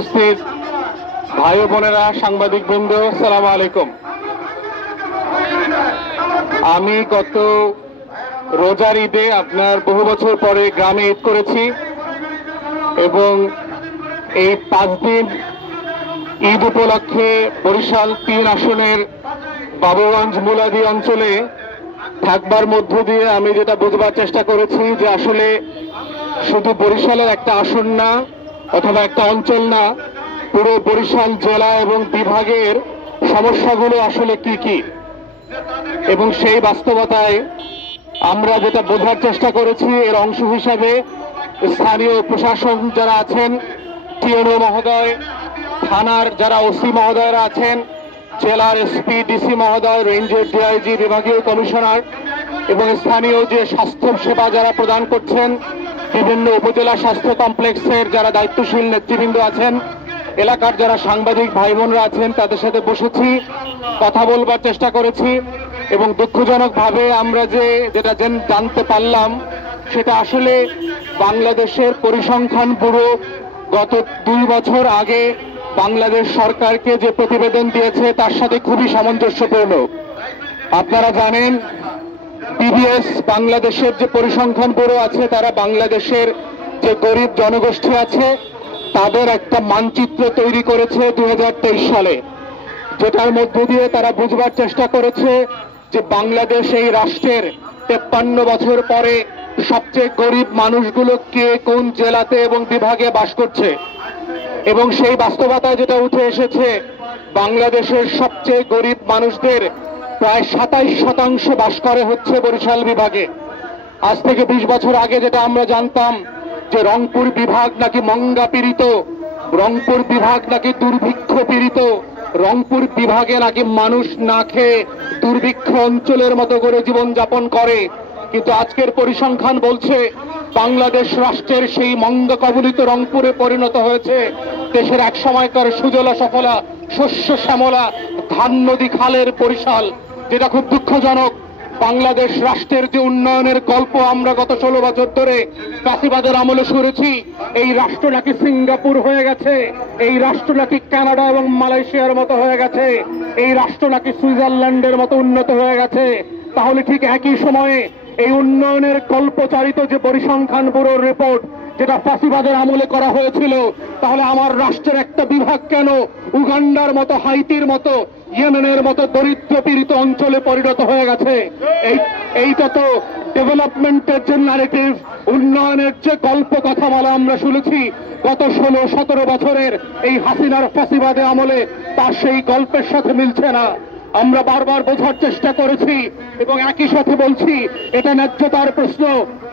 উপস্থিত ভাই ও বোনেরা, সাংবাদিক বৃন্দ, সালাম আলাইকুম। আমি গত রোজার ঈদে আপনার বহু বছর পরে গ্রামে ঈদ করেছি এবং এই 5 দিন ঈদ উপলক্ষে বরিশাল 3 আসনের বাবুগঞ্জ মুলাদি অঞ্চলে থাকবার মধ্য দিয়ে আমি যেটা বুঝবার চেষ্টা করেছি যে আসলে শুধু বরিশালের একটা আসন না অথবা একটা অঞ্চল না, পুরো বরিশাল জেলা এবং বিভাগের সমস্যাগুলো আসলে কি কি, এবং সেই বাস্তবতায় আমরা যেটা বোঝার চেষ্টা করেছি এর অংশ হিসাবে স্থানীয় প্রশাসন যারা আছেন, টিএনও মহোদয়, থানার যারা ওসি মহোদয়রা আছেন, জেলার এসপি ডিসি মহোদয়, রেঞ্জের ডিআইজি, বিভাগীয় কমিশনার এবং স্থানীয় যে স্বাস্থ্য সেবা যারা প্রদান করছেন, বিভিন্ন উপজেলা স্বাস্থ্য কমপ্লেক্সের যারা দায়িত্বশীল নেতৃবৃন্দ আছেন, এলাকার যারা সাংবাদিক ভাই বোনরা আছেন, তাদের সাথে বসেছি, কথা বলবার চেষ্টা করেছি এবং দুঃখজনকভাবে আমরা যেটা জানতে পারলাম সেটা আসলে বাংলাদেশের পরিসংখ্যান ব্যুরো গত 2 বছর আগে বাংলাদেশ সরকারকে যে প্রতিবেদন দিয়েছে তার সাথে খুবই সামঞ্জস্যপূর্ণ। আপনারা জানেন পিবিএস বাংলাদেশের যে পরিসংখ্যান ব্যুরো আছে তারা বাংলাদেশের যে গরিব জনগোষ্ঠী আছে তাদের একটা মানচিত্র তৈরি করেছে 2023 সালে, যেটার মধ্য দিয়ে তারা বুঝবার চেষ্টা করেছে যে বাংলাদেশ এই রাষ্ট্রের 53 বছর পরে সবচেয়ে গরিব মানুষগুলো কে কোন জেলাতে এবং বিভাগে বাস করছে। এবং সেই বাস্তবতায় যেটা উঠে এসেছে, বাংলাদেশের সবচেয়ে গরিব মানুষদের প্রায় 27% বাস করে হচ্ছে বরিশাল বিভাগে। আজ থেকে 20 বছর আগে যেটা আমরা জানতাম যে রংপুর বিভাগ নাকি মঙ্গা পীড়িত, রংপুর বিভাগ নাকি দুর্ভিক্ষ পীড়িত, রংপুর বিভাগে নাকি মানুষ না খেয়ে দুর্ভিক্ষ অঞ্চলের মতো করে জীবনযাপন করে, কিন্তু আজকের পরিসংখ্যান বলছে বাংলাদেশ রাষ্ট্রের সেই মঙ্গা কবলিত রংপুরে পরিণত হয়েছে দেশের এক সময়কার সুজলা সফলা শস্য শ্যামলা ধান নদী খালের বরিশাল। যেটা খুব দুঃখজনক। বাংলাদেশ রাষ্ট্রের যে উন্নয়নের গল্প আমরা গত 16 বছর ধরে ফ্যাসিবাদের আমলে শুনেছি, এই রাষ্ট্র নাকি সিঙ্গাপুর হয়ে গেছে, এই রাষ্ট্র নাকি কানাডা এবং মালয়েশিয়ার মতো হয়ে গেছে, এই রাষ্ট্র নাকি সুইজারল্যান্ডের মতো উন্নত হয়ে গেছে, তাহলে ঠিক একই সময়ে এই উন্নয়নের কল্পচারিত যে পরিসংখ্যান ব্যুরোর রিপোর্ট যেটা ফ্যাসিবাদের আমলে করা হয়েছিল, তাহলে আমার রাষ্ট্রের একটা বিভাগ কেন উগান্ডার মতো, হাইতির মতো, ইয়েমেনের মতো দরিদ্র পীড়িত অঞ্চলে পরিণত হয়ে গেছে? এইটা তো ডেভেলপমেন্টের যে ন্যারেটিভ, উন্নয়নের যে গল্প কথা বলা আমরা শুনেছি গত 16-17 বছরের এই হাসিনার ফ্যাসিবাদে আমলে, তার সেই গল্পের সাথে মিলছে না। আমরা বারবার বোঝার চেষ্টা করেছি এবং একই সাথে বলছি এটা ন্যায্যতার প্রশ্ন,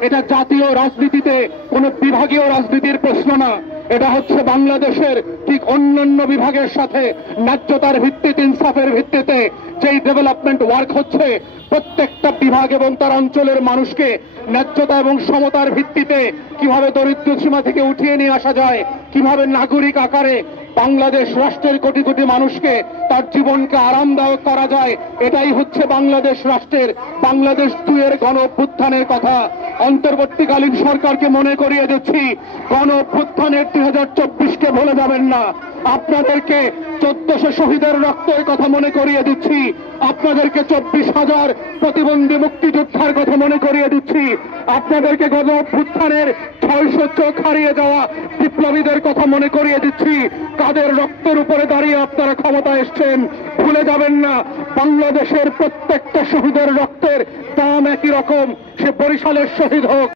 এটা জাতীয় রাজনীতিতে কোন বিভাগীয় রাজনীতির প্রশ্ন না, এটা হচ্ছে বাংলাদেশের ঠিক অন্যান্য বিভাগের সাথে ন্যায্যতার ভিত্তিতে, ইনসাফের ভিত্তিতে যেই ডেভেলপমেন্ট ওয়ার্ক হচ্ছে, প্রত্যেকটা বিভাগ এবং তার অঞ্চলের মানুষকে ন্যায্যতা এবং সমতার ভিত্তিতে কিভাবে দরিদ্র সীমা থেকে উঠিয়ে নিয়ে আসা যায়, কিভাবে নাগরিক আকারে বাংলাদেশ রাষ্ট্রের কোটি কোটি মানুষকে তার জীবনকে আরামদায়ক করা যায়, এটাই হচ্ছে বাংলাদেশ রাষ্ট্রের বাংলাদেশ 2 এর গণ অভ্যুত্থানের কথা। অন্তর্বর্তীকালীন সরকারকে মনে করিয়ে দিচ্ছি, গণ অভ্যুত্থানের 2024কে ভুলে যাবেন না। আপনাদেরকে 1400 শহীদের রক্তের কথা মনে করিয়ে দিচ্ছি, আপনাদেরকে 24,000 প্রতিবন্ধী মুক্তিযোদ্ধার কথা মনে করিয়ে দিচ্ছি, আপনাদেরকে গণ অভ্যুত্থানের 600 চোখ হারিয়ে যাওয়া বিপ্লবীদের কথা মনে করিয়ে দিচ্ছি। কাদের রক্তের উপরে দাঁড়িয়ে আপনারা ক্ষমতা এসছেন, ভুলে যাবেন না। বাংলাদেশের প্রত্যেকটা শহীদের রক্তের দাম একই রকম, সে বরিশালের শহীদ হোক,